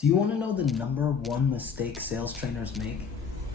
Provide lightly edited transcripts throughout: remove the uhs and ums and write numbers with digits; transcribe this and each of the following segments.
Do you want to know the number one mistake sales trainers make?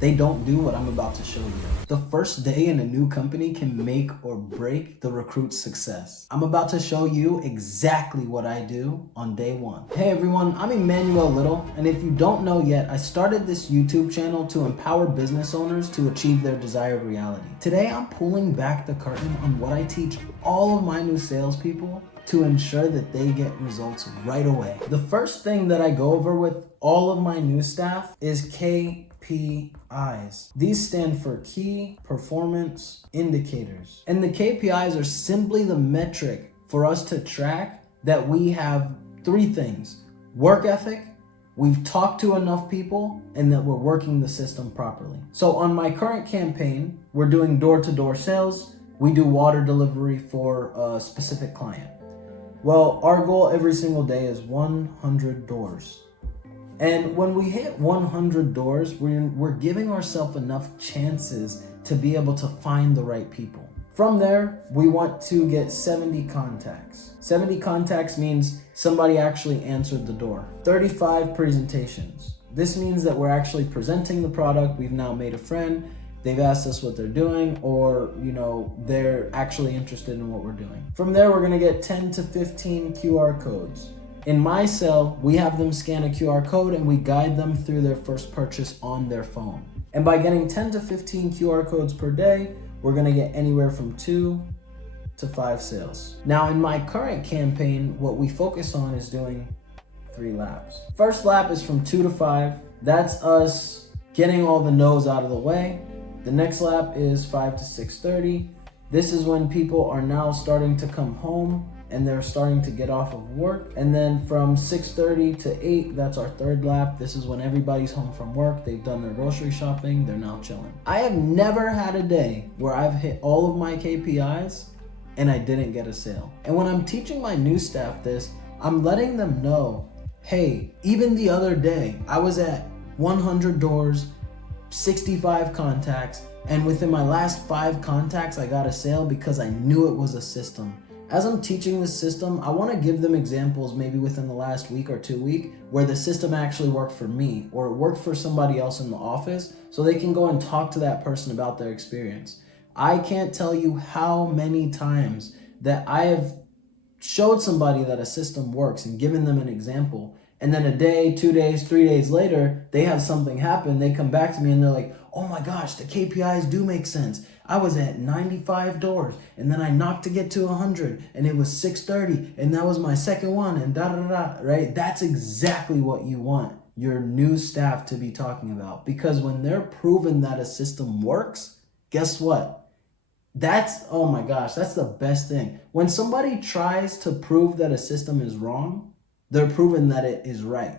They don't do what I'm about to show you. The first day in a new company can make or break the recruit's success. I'm about to show you exactly what I do on day one. Hey everyone, I'm Emmanuel Little, and if you don't know yet, I started this YouTube channel to empower business owners to achieve their desired reality. Today, I'm pulling back the curtain on what I teach all of my new salespeople to ensure that they get results right away. The first thing that I go over with all of my new staff is KPIs. These stand for Key Performance Indicators. And the KPIs are simply the metric for us to track that we have three things: work ethic, we've talked to enough people, and that we're working the system properly. So on my current campaign, we're doing door-to-door sales. We do water delivery for a specific client. Well, our goal every single day is 100 doors. And when we hit 100 doors, we're giving ourselves enough chances to be able to find the right people. From there, we want to get 70 contacts. 70 contacts means somebody actually answered the door. 35 presentations. This means that we're actually presenting the product. We've now made a friend. They've asked us what they're doing, or they're actually interested in what we're doing. From there, we're gonna get 10 to 15 QR codes. In my cell, we have them scan a QR code and we guide them through their first purchase on their phone. And by getting 10 to 15 QR codes per day, we're gonna get anywhere from 2 to 5 sales. Now, in my current campaign, what we focus on is doing 3 laps. First lap is from 2 to 5. That's us getting all the no's out of the way. The next lap is 5 to 6:30. This is when people are now starting to come home and they're starting to get off of work. And then from 6:30 to 8, that's our third lap. This is when everybody's home from work. They've done their grocery shopping. They're now chilling. I have never had a day where I've hit all of my KPIs and I didn't get a sale. And when I'm teaching my new staff this, I'm letting them know, hey, even the other day, I was at 100 doors, 65 contacts, and within my last 5 contacts, I got a sale because I knew it was a system. As I'm teaching this system, I want to give them examples maybe within the last week or 2 weeks where the system actually worked for me or it worked for somebody else in the office, so they can go and talk to that person about their experience. I can't tell you how many times that I have showed somebody that a system works and given them an example, and then a day, 2 days, 3 days later, they have something happen. They come back to me and they're like, oh my gosh, the KPIs do make sense. I was at 95 doors and then I knocked to get to 100 and it was 6:30 and that was my second one and right? That's exactly what you want your new staff to be talking about, because when they're proven that a system works, guess what? Oh my gosh, that's the best thing. When somebody tries to prove that a system is wrong, they're proving that it is right.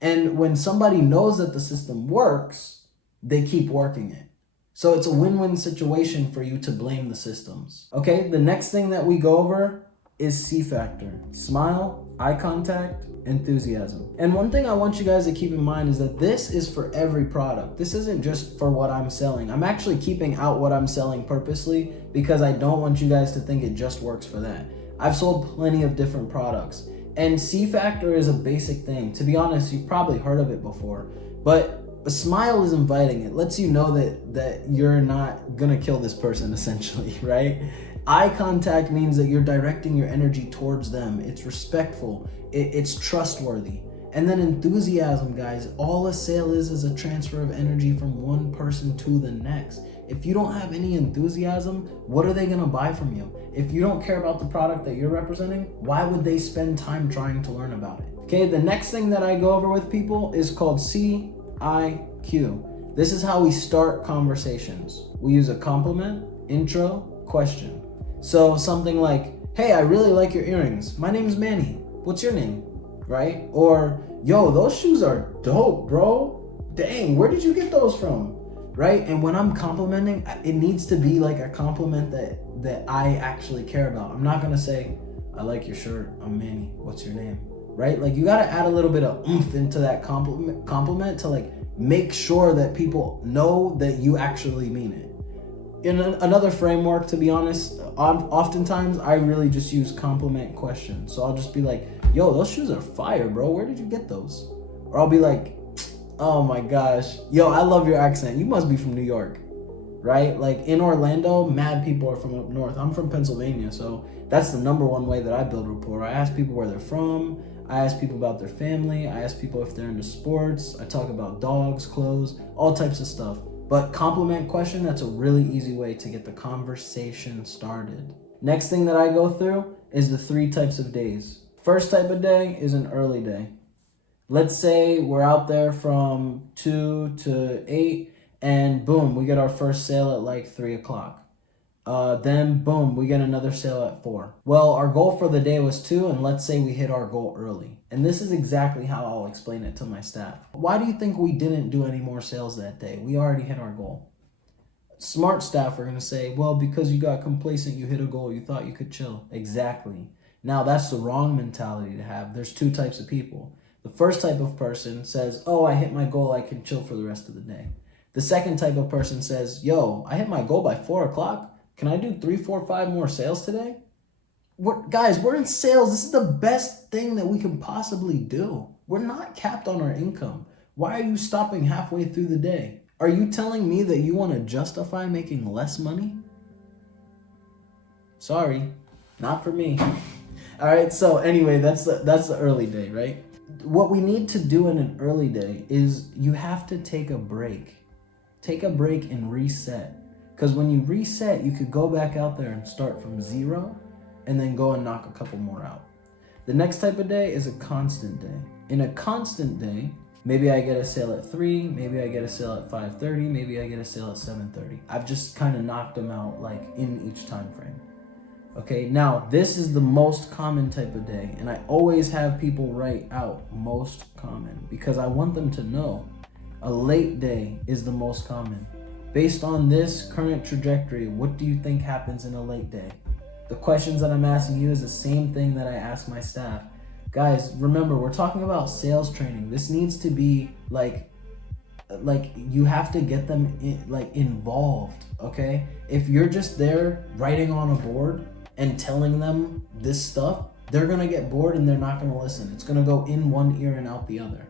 And when somebody knows that the system works, they keep working it. So it's a win-win situation for you to blame the systems. Okay, the next thing that we go over is C factor: smile, eye contact, enthusiasm. And one thing I want you guys to keep in mind is that this is for every product. This isn't just for what I'm selling. I'm actually keeping out what I'm selling purposely because I don't want you guys to think it just works for that. I've sold plenty of different products. And C factor is a basic thing. To be honest, you've probably heard of it before, but a smile is inviting. It lets you know that you're not gonna kill this person, essentially, right? Eye contact means that you're directing your energy towards them. It's respectful, it's trustworthy. And then enthusiasm, guys, all a sale is a transfer of energy from one person to the next. If you don't have any enthusiasm, what are they gonna buy from you? If you don't care about the product that you're representing, why would they spend time trying to learn about it? Okay, the next thing that I go over with people is called CIQ. This is how we start conversations. We use a compliment, intro, question. So something like, hey, I really like your earrings. My name's Manny. What's your name? Right? Or, yo, those shoes are dope, bro. Dang, where did you get those from? Right? And when I'm complimenting, it needs to be like a compliment that I actually care about. I'm not gonna say, I like your shirt, I'm Manny, what's your name? Right? Like, you gotta add a little bit of oomph into that compliment to like make sure that people know that you actually mean it. In another framework, to be honest, oftentimes I really just use compliment questions. So I'll just be like, yo, those shoes are fire, bro. Where did you get those? Or I'll be like, oh my gosh, yo, I love your accent. You must be from New York, right? Like in Orlando, mad people are from up north. I'm from Pennsylvania, so that's the number one way that I build rapport. I ask people where they're from. I ask people about their family. I ask people if they're into sports. I talk about dogs, clothes, all types of stuff. But compliment question, that's a really easy way to get the conversation started. Next thing that I go through is the 3 types of days. First type of day is an early day. Let's say we're out there from 2 to 8 and boom, we get our first sale at like 3 o'clock. Then boom, we get another sale at 4. Well, our goal for the day was 2, and let's say we hit our goal early. And this is exactly how I'll explain it to my staff. Why do you think we didn't do any more sales that day? We already hit our goal. Smart staff are gonna say, well, because you got complacent, you hit a goal, you thought you could chill. Exactly. Now that's the wrong mentality to have. There's 2 types of people. The first type of person says, oh, I hit my goal, I can chill for the rest of the day. The second type of person says, yo, I hit my goal by 4 o'clock. Can I do 3, 4, 5 more sales today? Guys, we're in sales. This is the best thing that we can possibly do. We're not capped on our income. Why are you stopping halfway through the day? Are you telling me that you want to justify making less money? Sorry, not for me. All right, so anyway, that's the early day, right? What we need to do in an early day is you have to take a break. Take a break and reset. Because when you reset, you could go back out there and start from 0 and then go and knock a couple more out. The next type of day is a constant day. In a constant day, maybe I get a sale at 3, maybe I get a sale at 5:30, maybe I get a sale at 7:30. I've just kind of knocked them out like in each time frame. Okay, now this is the most common type of day, and I always have people write out most common because I want them to know a late day is the most common. Based on this current trajectory, what do you think happens in a late day? The questions that I'm asking you is the same thing that I ask my staff. Guys, remember, we're talking about sales training. This needs to be like you have to get them involved, okay? If you're just there writing on a board and telling them this stuff, they're gonna get bored and they're not gonna listen. It's gonna go in one ear and out the other,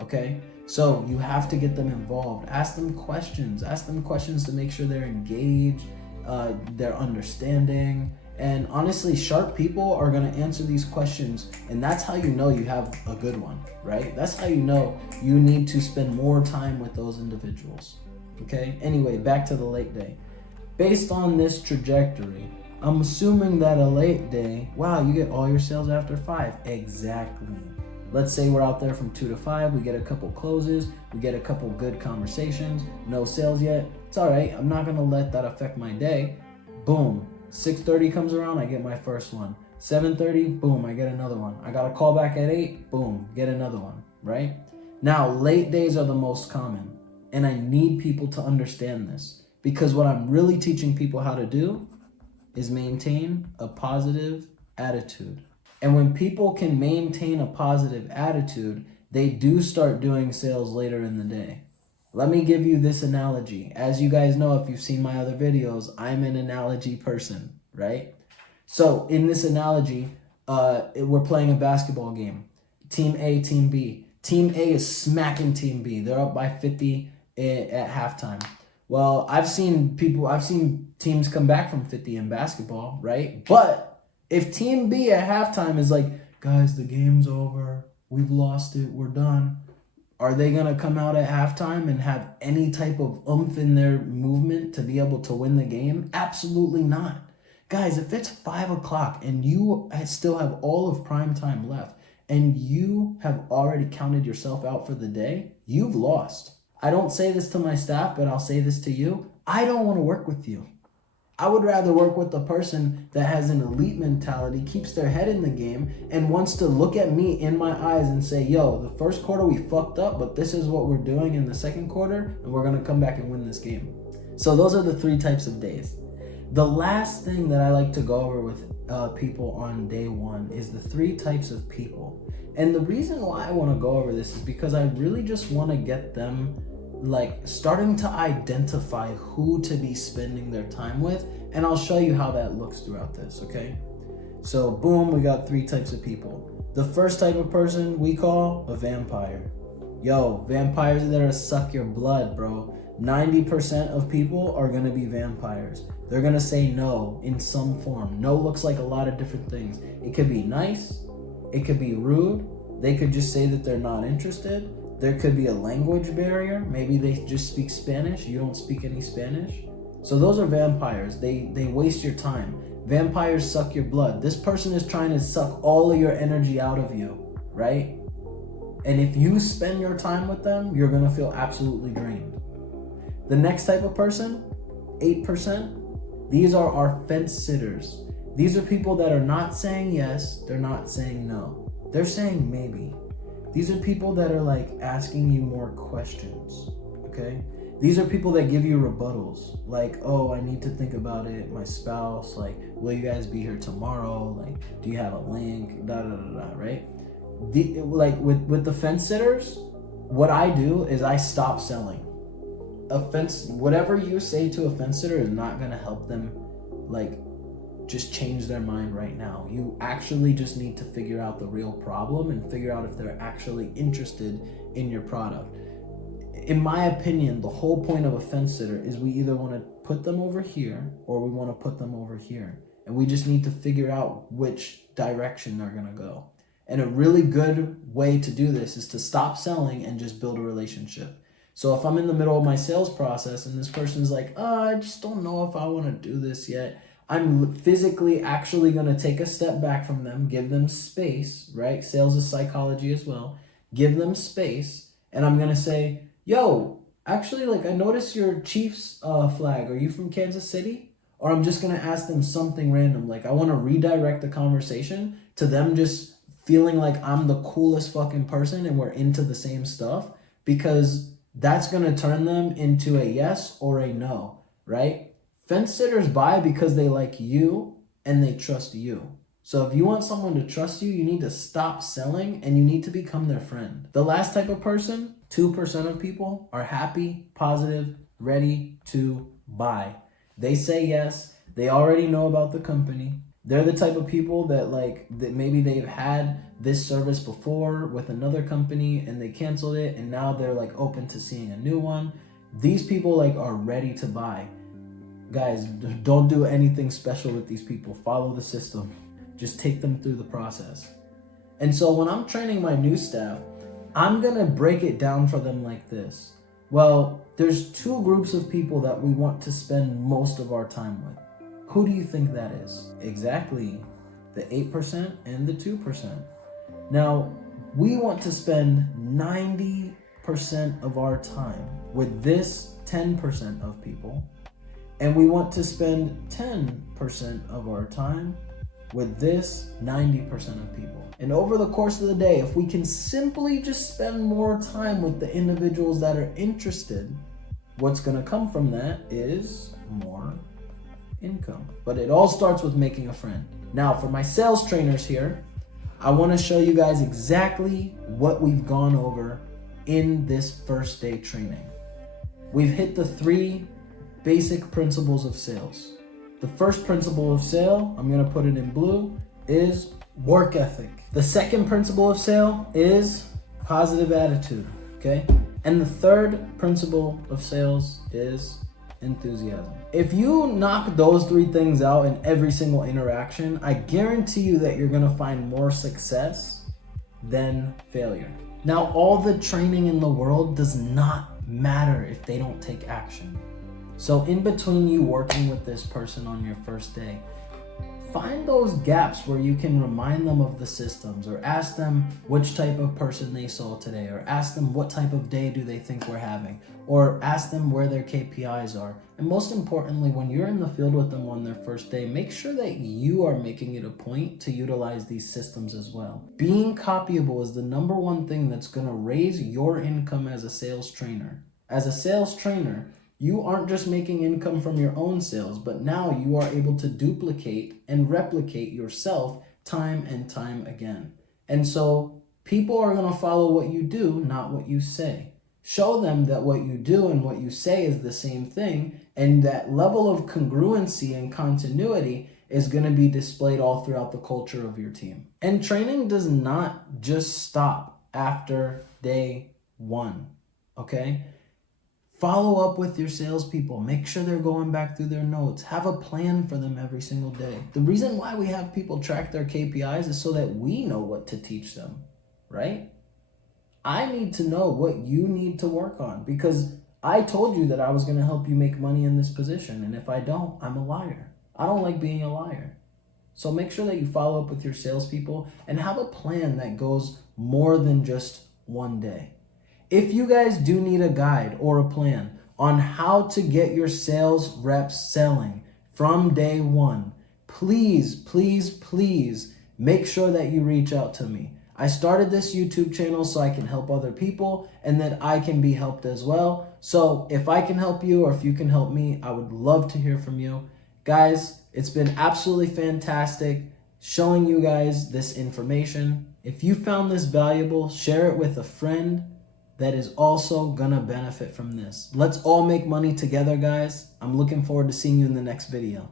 okay? So you have to get them involved. Ask them questions. Ask them questions to make sure they're engaged, they're understanding. And honestly, sharp people are gonna answer these questions, and that's how you know you have a good one, right? That's how you know you need to spend more time with those individuals, okay? Anyway, back to the late day. Based on this trajectory, I'm assuming that a late day, wow, you get all your sales after 5. Exactly. Let's say we're out there from 2 to 5, we get a couple closes, we get a couple good conversations, no sales yet. It's all right, I'm not gonna let that affect my day. Boom, 6:30 comes around, I get my first one. 7:30, boom, I get another one. I got a call back at 8, boom, get another one, right? Now, late days are the most common, and I need people to understand this because what I'm really teaching people how to do is maintain a positive attitude. And when people can maintain a positive attitude, they do start doing sales later in the day. Let me give you this analogy. As you guys know, if you've seen my other videos, I'm an analogy person, right? So in this analogy, we're playing a basketball game. Team A, Team B. Team A is smacking Team B. They're up by 50 at halftime. Well, I've seen teams come back from 50 in basketball, right? But if Team B at halftime is like, guys, the game's over, we've lost it, we're done, are they going to come out at halftime and have any type of oomph in their movement to be able to win the game? Absolutely not. Guys, if it's 5 o'clock and you still have all of prime time left and you have already counted yourself out for the day, you've lost. I don't say this to my staff, but I'll say this to you. I don't want to work with you. I would rather work with the person that has an elite mentality, keeps their head in the game, and wants to look at me in my eyes and say, yo, the first quarter we fucked up, but this is what we're doing in the second quarter, and we're going to come back and win this game. So those are the 3 types of days. The last thing that I like to go over with people on day 1 is the 3 types of people. And the reason why I want to go over this is because I really just want to get them starting to identify who to be spending their time with, and I'll show you how that looks throughout this, okay? So boom, we got 3 types of people. The first type of person we call a vampire. Yo, vampires that are suck your blood, bro. 90% of people are gonna be vampires. They're gonna say no in some form. No looks like a lot of different things. It could be nice, it could be rude, they could just say that they're not interested. There could be a language barrier. Maybe they just speak Spanish, you don't speak any Spanish. So those are vampires. They waste your time. Vampires suck your blood. This person is trying to suck all of your energy out of you, right? And if you spend your time with them, you're gonna feel absolutely drained. The next type of person, 8%, these are our fence sitters. These are people that are not saying yes, they're not saying no. They're saying maybe. These are people that are like asking you more questions, okay? These are people that give you rebuttals, like, oh, I need to think about it, my spouse, like, will you guys be here tomorrow? Like, do you have a link? Da da da da, right? Like with the fence sitters, what I do is I stop selling. Whatever you say to a fence sitter is not gonna help them like just change their mind right now. You actually just need to figure out the real problem and figure out if they're actually interested in your product. In my opinion, the whole point of a fence sitter is we either want to put them over here or we want to put them over here. And we just need to figure out which direction they're gonna go. And a really good way to do this is to stop selling and just build a relationship. So if I'm in the middle of my sales process and this person is like, oh, I just don't know if I want to do this yet, I'm physically actually going to take a step back from them, give them space, right? Sales is psychology as well. Give them space. And I'm going to say, yo, actually, like I noticed your Chiefs flag. Are you from Kansas City? Or I'm just going to ask them something random. Like I want to redirect the conversation to them just feeling like I'm the coolest fucking person and we're into the same stuff, because that's going to turn them into a yes or a no, right? Fence sitters buy because they like you and they trust you. So if you want someone to trust you, you need to stop selling and you need to become their friend. The last type of person, 2% of people, are happy, positive, ready to buy. They say yes. They already know about the company. They're the type of people that maybe they've had this service before with another company and they canceled it and now they're like open to seeing a new one. These people like are ready to buy. Guys, don't do anything special with these people. Follow the system. Just take them through the process. And so when I'm training my new staff, I'm gonna break it down for them like this. Well, there's two groups of people that we want to spend most of our time with. Who do you think that is? Exactly, the 8% and the 2%. Now, we want to spend 90% of our time with this 10% of people, and we want to spend 10% of our time with this 90% of people. And over the course of the day, if we can simply just spend more time with the individuals that are interested, what's gonna come from that is more income. But it all starts with making a friend. Now, for my sales trainers here, I want to show you guys exactly what we've gone over in this first day training. We've hit the 3 basic principles of sales. The first principle of sale, I'm going to put it in blue, is work ethic. The second principle of sale is positive attitude, okay? And the third principle of sales is enthusiasm. If you knock those 3 things out in every single interaction, I guarantee you that you're gonna find more success than failure. Now, all the training in the world does not matter if they don't take action. So in between you working with this person on your first day, find those gaps where you can remind them of the systems, or ask them which type of person they saw today, or ask them what type of day do they think we're having, or ask them where their KPIs are. And most importantly, when you're in the field with them on their first day, make sure that you are making it a point to utilize these systems as well. Being copyable is the number one thing that's gonna raise your income as a sales trainer. As a sales trainer, you aren't just making income from your own sales, but now you are able to duplicate and replicate yourself time and time again. And so people are going to follow what you do, not what you say. Show them that what you do and what you say is the same thing, and that level of congruency and continuity is going to be displayed all throughout the culture of your team. And training does not just stop after day one. Okay? Follow up with your salespeople. Make sure they're going back through their notes. Have a plan for them every single day. The reason why we have people track their KPIs is so that we know what to teach them, right? I need to know what you need to work on because I told you that I was going to help you make money in this position. And if I don't, I'm a liar. I don't like being a liar. So make sure that you follow up with your salespeople and have a plan that goes more than just one day. If you guys do need a guide or a plan on how to get your sales reps selling from day one, please, please, please make sure that you reach out to me. I started this YouTube channel so I can help other people and that I can be helped as well. So if I can help you or if you can help me, I would love to hear from you. Guys, it's been absolutely fantastic showing you guys this information. If you found this valuable, share it with a friend that is also gonna benefit from this. Let's all make money together, guys. I'm looking forward to seeing you in the next video.